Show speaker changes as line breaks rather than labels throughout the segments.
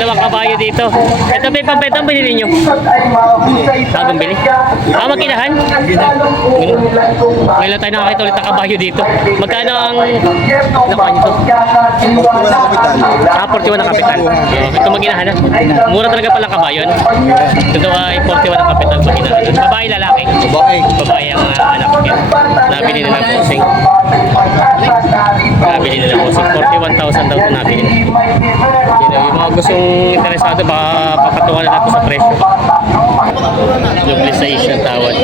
dalawang kabayo dito. Ito may pambenta ang binili nyo. Bagong bili. Ah, magkinahan? Ngayon lang tayo nakakita ulit ng kabayo dito. Magkano ang nakuha nyo to?
Wala kapital.
Ah, 41 na kapital. Ito maginahan na. Mura talaga pala kabayon. Ito ay 41 na kapital maginahan. Babae, lalaki.
Babae.
Babae ang uh, anak niya. Nabili nila posing. Nabili nila posing. 41,000 daw ito nabili. Yun, yung mga gustong interesado, baka papatungan na natin sa presyo. Double size ang tawad.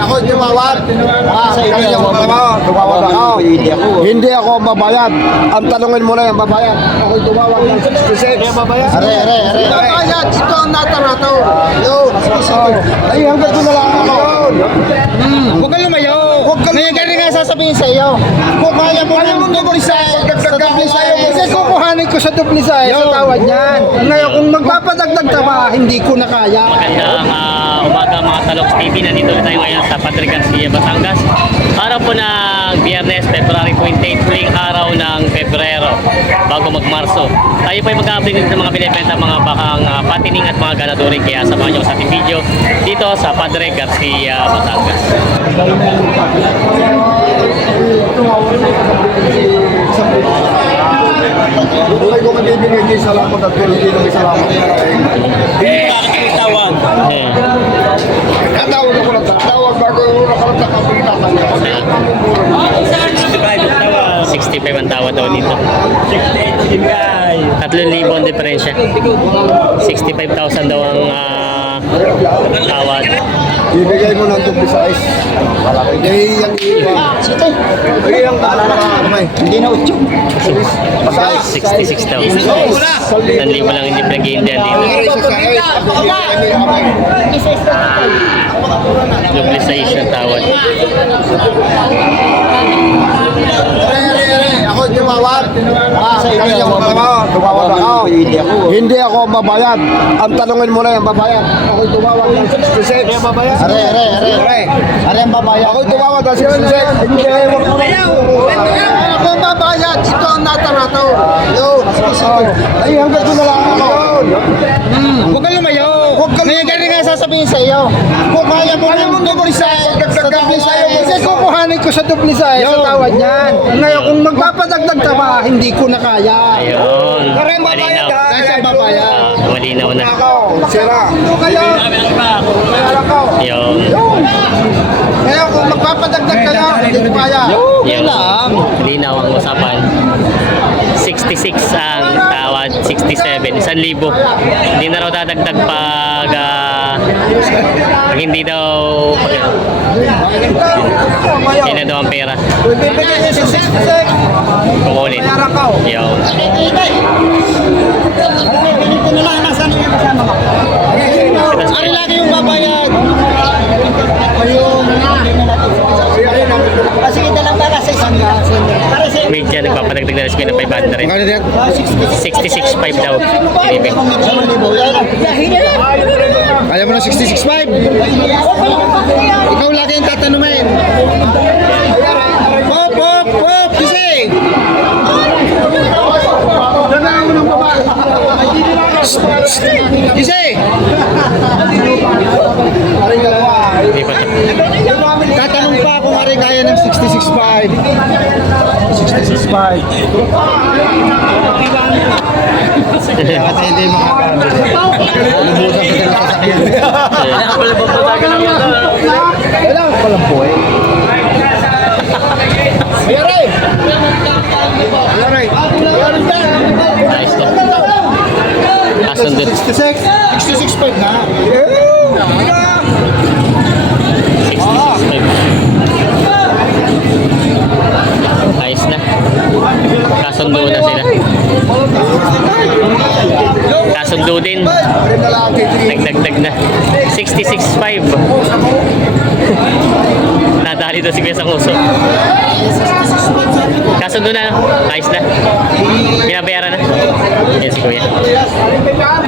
Ako tumawad. Ah, tumawad ako. Hindi ako. Hindi ako babayad. Ang tanungin mo na yung babayad. Ako tumawad ng 66. Kaya babayad? Are, are, are. Babayad. Ito ang natarato. Yun. Ay, hanggang doon na lang ako.
Huwag ka lumayo.
Huwag ka
Ngayon ka rin nga sasabihin sa iyo. Kung kaya mo
Kaya mo
ng dupli sa sa dupli sa iyo.
Kasi kukuhanin ko sa dupli sa sa tawad niyan. Ngayon, kung magpapadagdag ka pa, hindi ko na kaya.
Magandang ah, umaga mga Talok TV. Nandito ulit tayo ngayon sa Padre Garcia, Batangas. Araw po ng Biyernes, February 28, huling araw ng Pebrero, bago mag-Marso. Tayo po ay mag-update ng mga binibenta, mga bakang ah, patining at mga ganaduring. Kaya samahan nyo sa ating video dito sa Padre Garcia, Batangas.
Buhay ko magibigay din salamat at hindi namin salamat.
Eh,
Tatawag ako ng tatawag bago yung nakalat na kapilitan.
65 ang tawad daw dito. 3,000 ang diferensya. 65,000 daw ang ah, tawad.
Ibigay mo ng dupli sa ice. Hindi yung iba. Bigay yung kamay. Hindi na utyo. Sa ice.
66,000. 1,000 lang hindi pinag-iindihan dito. Double size ang tawad.
Ako tumawad. Ah, sa inyo ako tumawad ako. Hindi ako. Hindi ako babayad. Ang tanungin mo na yung babayad. Ako tumawad ng 66. Kaya babayad? Are, are, are. Are, are babayad. Ako tumawad ng 66. Hindi ako Ako ang babayad. Ito ang natarato. Yun. Ay, hanggang doon na lang ako.
Huwag ka lumayo.
Huwag ka
Ngayon rin nga sasabihin sa iyo. Kung kaya mo ng dupli sa sa sa iyo.
Kasi kukuhanin ko sa dupli sa sa tawad niyan. Ngayon, kung magpapadagdag ka pa, hindi ko na kaya.
Ayun.
Kaya babayad ha. Kaya babayad.
Ah, malinaw na.
Ako, sira. Ano kayo? Kaya ako.
Ayun.
Ngayon, kung magpapadagdag kayo, hindi ko kaya.
Yung malinaw ang usapan. 66 ang tawad, 67, 1,000. Hindi na raw dadagdag pag, pag hindi daw pag, hindi na daw ang pera.
Bibigyan niyo sa 66.
Kukunin.
Ka. Ano lagi yung babayad? Kasi kita lang
medya nagpapadagdag na rescue ng 500. 66.5 daw. Ibig.
Kaya mo na 66.5. Ikaw lagi yung tatanungin.
Isa eh.
Tatanong pa kung ari kaya ng 66.5. 66.5. Kasi hindi makakanda. Lubusan ka ng sasakyan.
Wala ko po eh. Ayan rin! Ayan rin!
Ayan rin! Nice talk. 600.
66? 66.5 na. Yeah!
66.5. Ayos na. Kasundo na sila. Kasundo din. Nagdagdag na. 66.5. Nadali na si Kuya sa kuso. 66.5. Kasundo na. Ayos na. Binabayaran na. Si Kuya.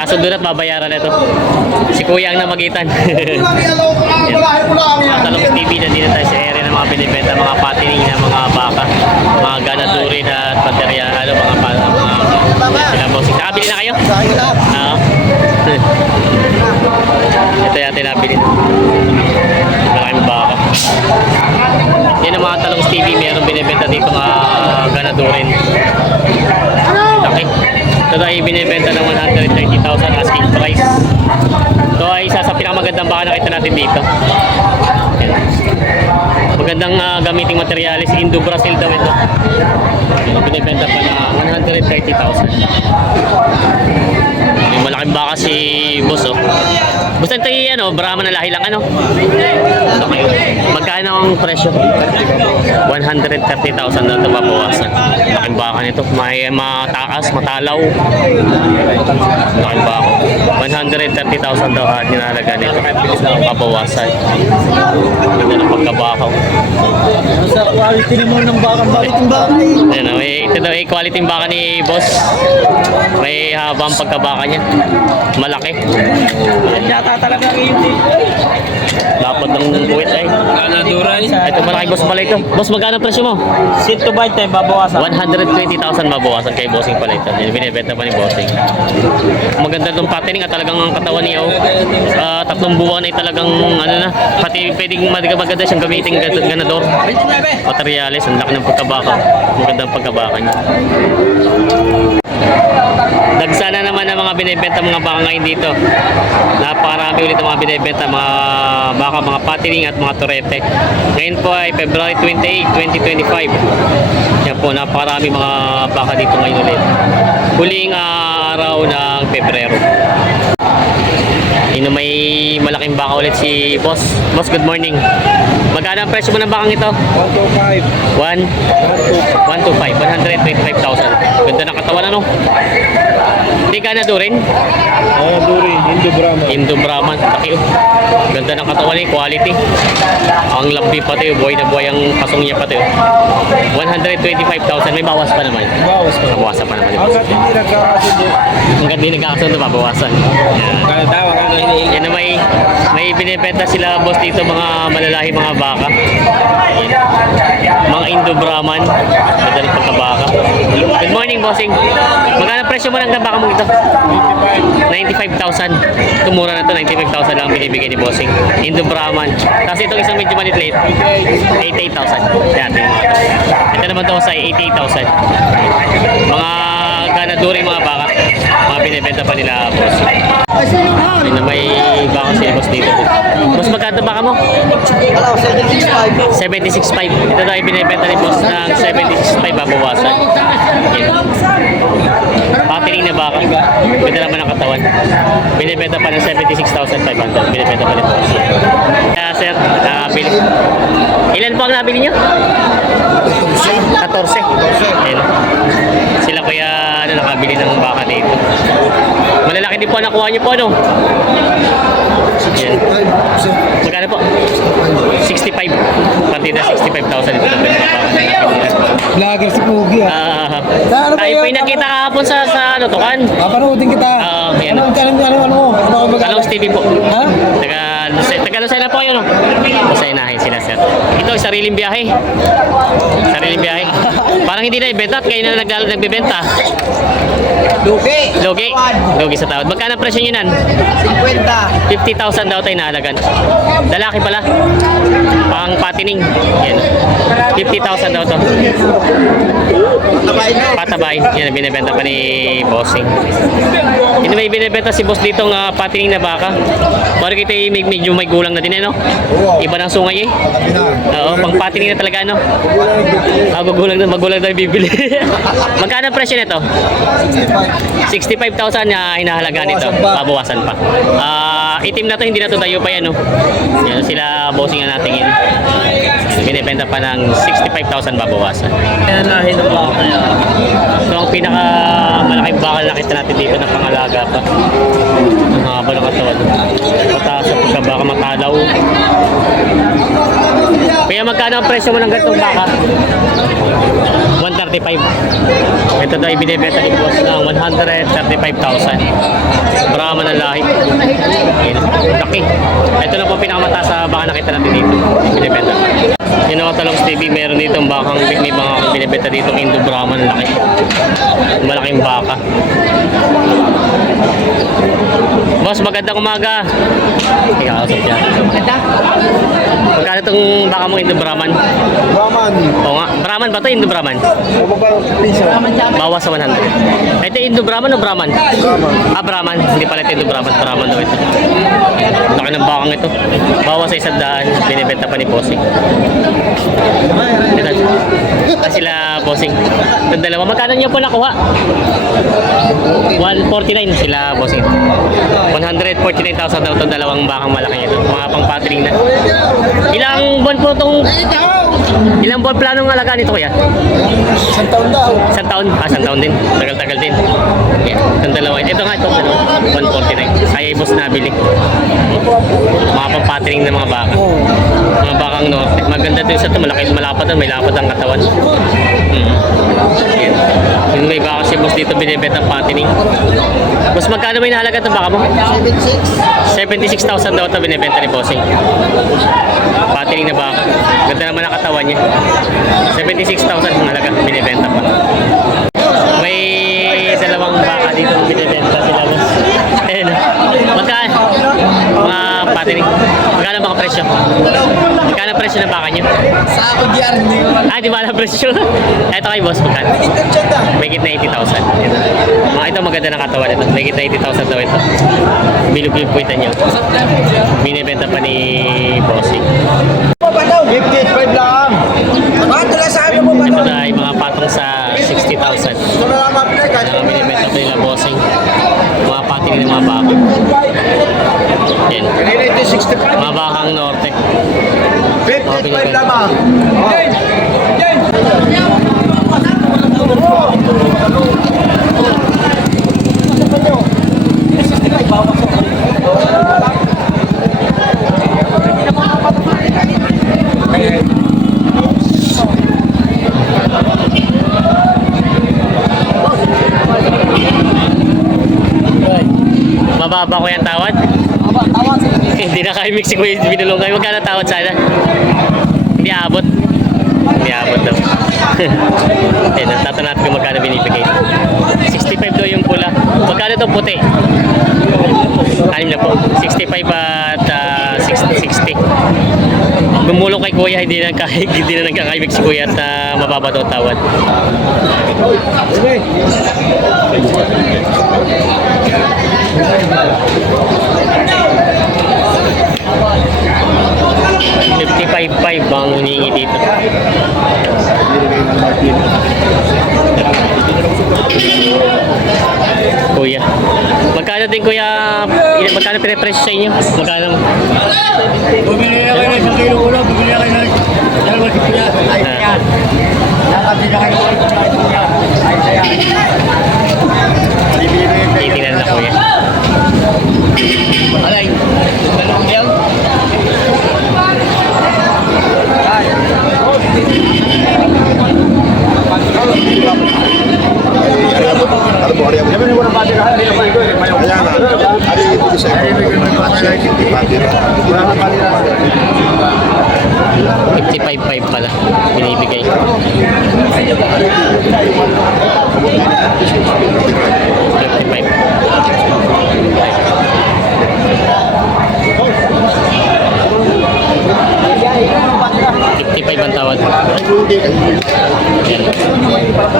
Kasundo na at babayaran na ito. Si Kuya ang namagitan. Mga Talong TV na din tayo sa area ng mga binibenta, mga patining na mga baka, mga ganadurin at baterya, ano, mga, pa- mga Sila bossing. Nakabili na kayo? Oo. Ito yung ating nabili. Malaking baka. Yan ang mga talong TV. Meron binibenta dito nga ganadurin. Laki. Ito ay binibenta ng 130,000 asking price. Ito ay isa sa pinakamagandang baka nakita natin dito. Yan. Magandang ah, gamiting materialis. Indo Brazil daw ito. Binibenta pa na 130,000. Malaking baka si boss oh. Basta ito yung ano, Brahma na lahi lang ano. Okay. Magkano ang presyo? 130,000 daw ito mabawasan. Laking baka nito. May mataas, matalaw. Laking baka. 130,000 daw at ninalaga nito. Mabawasan. Ganda ng pagkabakaw.
Sa quality naman ng bakang bakit yung baka eh.
Ayan, oh, may, ito daw ay quality yung baka ni boss. May haba ang pagkabaka niya. Malaki.
Yan yata talaga ang iyong
Dapat ng puwit ay.
Kanaduray.
Ito malaki boss pala ito. Boss, magkano ang presyo mo?
Sit to bite tayo, babawasan.
120,000 mabawasan kay bossing pala ito. Binibenta pa ni bossing. Maganda itong patterning at talagang ang katawan niya. Ah, tatlong buwan ay talagang ano na. Pati pwedeng mag- maganda siyang gamitin gan- ganador.
29.
Materialis, ang laki ng pagkabaka. Magandang pagkabaka niya. Dagsana naman ang mga binibenta mga baka ngayon dito. Napakarami ulit ang mga binibenta, mga baka, mga patining at mga turete. Ngayon po ay February 28, 2025. Yan po, napakarami mga baka dito ngayon ulit. Huling ah, araw ng Pebrero. Yun may malaking baka ulit si Boss. Boss, good morning. Magkano ang presyo mo ng bakang ito?
125.
1 125, 125,000. Ganda ng katawan ano? Hindi ka na rin?
Kanaduray, Indo Brahma.
Indo Brahman, laki oh. Ganda ng katawan ni quality. Ang lampi pati, oh. buhay na buhay ang pasong niya pati. oh. 125,000, may bawas pa naman.
Bawas pa.
Bawasan pa naman.
Hanggat hindi nagkakasundo.
Hanggang di nagkakasundo, babawasan. Yan.
Kaya tawag ano hinihingi.
Yan na may may binibenta sila boss dito mga malalahi mga baka. Yan. Mga Indo Brahman. Ganda ng pagkabaka. Good morning, bossing. Magkano presyo mo ng baka mo ito? 95,000. Tumura na to, 95,000 lang ang binibigay ni bossing. Indo Brahman. Tapos itong isang medyo manitlit, 88,000. Dati to. Ito naman to sa 88,000. Mga ganaduri mga baka. Binibenta pa nila bossing. Yun na may baka si boss dito. Boss, magkano baka mo?
Wala, 765.
76.5. Ito daw ay binibenta ni boss ng 76.5 babawasan. Patining na baka. Ganda naman ang katawan. Binibenta pa ng 76,500. Binibenta pa ni boss. Kaya sir, nakabili. Ilan po ang nabili nyo? 14. Ayun. Kuya ano, nakabili ng baka dito. Malalaki din po nakuha nyo po ano? Yan. Magkano po? 65. Partida 65,000 ito lang yung baka na nabili nila.
Vlogger si Pugi ah.
Ah,
ba
tayo po
yun?
yung nakita kahapon sa, sa ano, Tukan.
Papanoodin kita.
Ah, yan.
Ano, ano, ano, ano, ano, ano,
Kalongs TV po.
Ha?
Taga, taga Lucay na po yun. no? Lucay nahin sila, sir. Ito, sariling biyahe. Sariling biyahe. Parang hindi na ibenta at kayo na nag nagbebenta.
Lugi.
Logi. Logi sa tawad. Magkano presyo nyo nan?
50.
50,000 daw tayo naalagan. Lalaki pala. Pang patining. Yan. 50,000 daw to.
Tabay na.
Patabay. Yan, binibenta pa ni Bossing. Yun may binibenta si Boss dito ng patining na baka. Parang kita yung medyo may gulang na din eh, no? Iba ng sungay eh. Oo, pang patining na talaga, no? Ah, magulang na, magulang na yung bibili. Magkano ang presyo nito? 65,000 na hinahalaga nito. Babawasan pa. Ah, itim na to, hindi na to tayo pa yan, no? Yan, sila bossing na natin yun. Binibenta pa ng 65,000 babawasan.
Yan na, hinong baka kaya.
Ito ang pinaka malaking bakal na nakita natin dito ng pangalaga pa. Ang ng katawan. Mataas sa pagkabaka matalaw. Kaya magkano ang presyo mo ng ganitong baka? 135. Ito daw ibinibenta ni boss ng 135,000. Brahman na lahi. Laki. Ito na po pinakamataas sa baka nakita natin dito. Binibenta. Yung mga talong TV, meron dito ang bakang, may mga binibenta dito Indo Brahman, laki. Malaking baka. Boss, magandang umaga. Ikaw, dyan. Maganda. Magkano itong baka mo Indo Brahman?
Raman.
Oo nga. Brahman ba ito? Indo Brahman?
Piso.
Bawas sa 100. Ito Indo Brahman o Brahman?
Raman.
Ah, Brahman. Hindi pala ito Indo Brahman. Brahman daw ito. Laki ng bakang ito. Bawas sa isang daan. Binibenta pa ni Bossing. Ito. Ah, sila Bossing. Ito dalawa. Magkano niyo po nakuha? 149 sila Bossing. 149,000 daw ito dalawang bakang malaki ito. Mga pang na. Ilang buwan po itong... Ilang buwan planong alagaan ito kuya?
Isang taon daw.
Isang taon? Ah, isang taon din. Tagal-tagal din. Yeah. Itong dalawa. Ito nga ito. Ano, 149. Ay, boss nabili. Mga pampatering ng mga baka. Mga bakang norte. Maganda din sa ito. Malaki malapad. May lapad ang katawan. Hmm. Yan. Yung may baka si boss dito binibenta ang patering. Boss, magkano may nahalaga itong baka mo? 76,000 daw ito binibenta ni Bossing. Patering na baka. Ganda naman ang katawan niya. 76,000 ang halaga binibenta pa. May dalawang baka dito binibenta sila boss. Ayun. Magkano? Mga patering. Magkano mga presyo? Magkano presyo ng baka niyo?
Sa ako diyan, hindi ko
Ah, di ba alam presyo? Ito kay boss, magkano? May na 80,000. Yan. Mga ito maganda ng katawan ito. May na 80,000 daw ito. Bilog yung puwitan niyo. Binibenta pa ni Bossing.
55 lang.
Bakit wala sa ano mo ba
Ito na ay mga patong sa 60,000. Mga binibenta pa nila Bossing. Mga pating ng mga baka. Yan.
Kanina ito 65.
Mga bakang norte.
55 lamang.
Mababa ko yung tawad? Mababa, tawad sa Hindi na kayo mixing ko yung binulong kayo. Magkano tawad sana? Hindi abot. Hindi abot daw. Ayun, tatanong natin kung magkano binibigay. 65 daw yung pula. Magkano daw puti? Anim na po. 65 at ah, uh, 60. Gumulong kay kuya, hindi na, kay, hindi na nagkakaibig si kuya at uh, mababa daw tawad. Okay. 55 bang huningi dito. Kuya. Magkano din kuya, magkano pinapresyo sa inyo? Magkano?
Bumili na kayo ng isang kilo ulo, bumili na kayo ng dalawang kilo. Ayun
ah.
na kayo Alay, dalawang yan.
Fifty-five five pala. Binibigay. Fifty-five. Fifty-five ang tawad. Yan.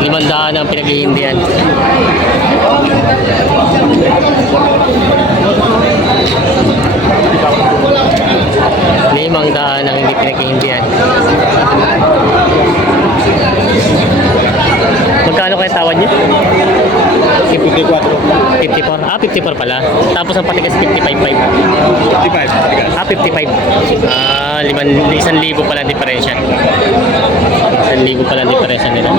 Limandaan ang pinaghihindihan. Limang daan ang hindi pinaghihindihan. Magkano kaya tawad niya? 54. 54? Ah, 54 pala. Tapos ang patigas 55.5. 55. Ah, 55. Ah, liman, isang libo pala diferensya. Isang libo pala diferensya nila.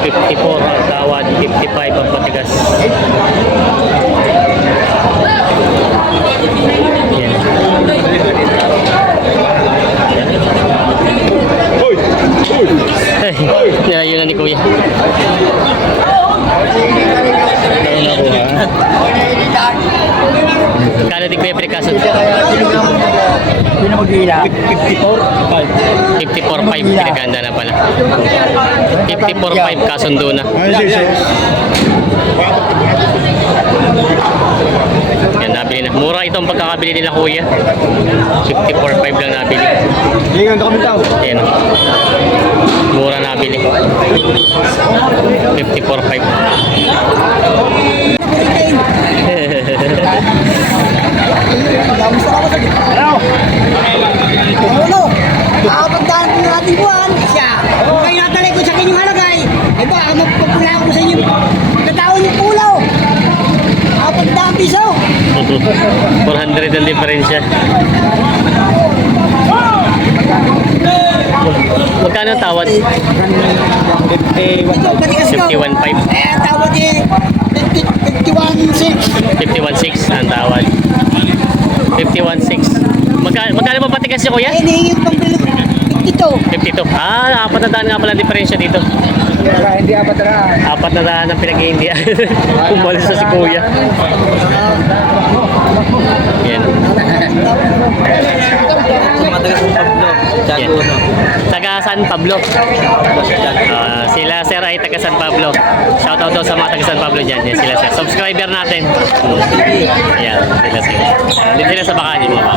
Fifty-four ang tawad, 55 ang patigas. Yan. Ay, yun na ni Kuya.
Kabila.
54.5 pinaganda na pala. 54.5 kasundo na. Yan, nabili na. Mura itong pagkakabili nila kuya. 54.5 lang nabili.
Hingan ka kami tao.
Ayan. o. Mura nabili. 54.5.
Ano? Nakapagdaan po natin buwan. Siya. Kung kayo natalay ko sa akin yung halagay. Eh ba, magpapula ko sa inyo. Natawan yung pulaw. Nakapagdaan piso.
400 ang diferensya. Magkano tawad?
Ito, patikas ko.
51.5.
Eh, tawad eh. 51.6.
51.6 ang tawad. 51.6. Magkano, magkano ba patikas niya kuya?
Eh, nihingi ko pang bilo. 52.
52. Ah, apat na daan nga pala diferensya dito.
Hindi apat na.
Apat na daan ang pinag-iindihan. Umalis sa si kuya. Yan. Yan. Taga San Pablo. Ah, sila sir ay taga San Pablo. Shoutout daw sa mga taga San Pablo dyan. Yan sila sir. Subscriber natin. Yan, sila sir. Dito sila sa Bakani mga.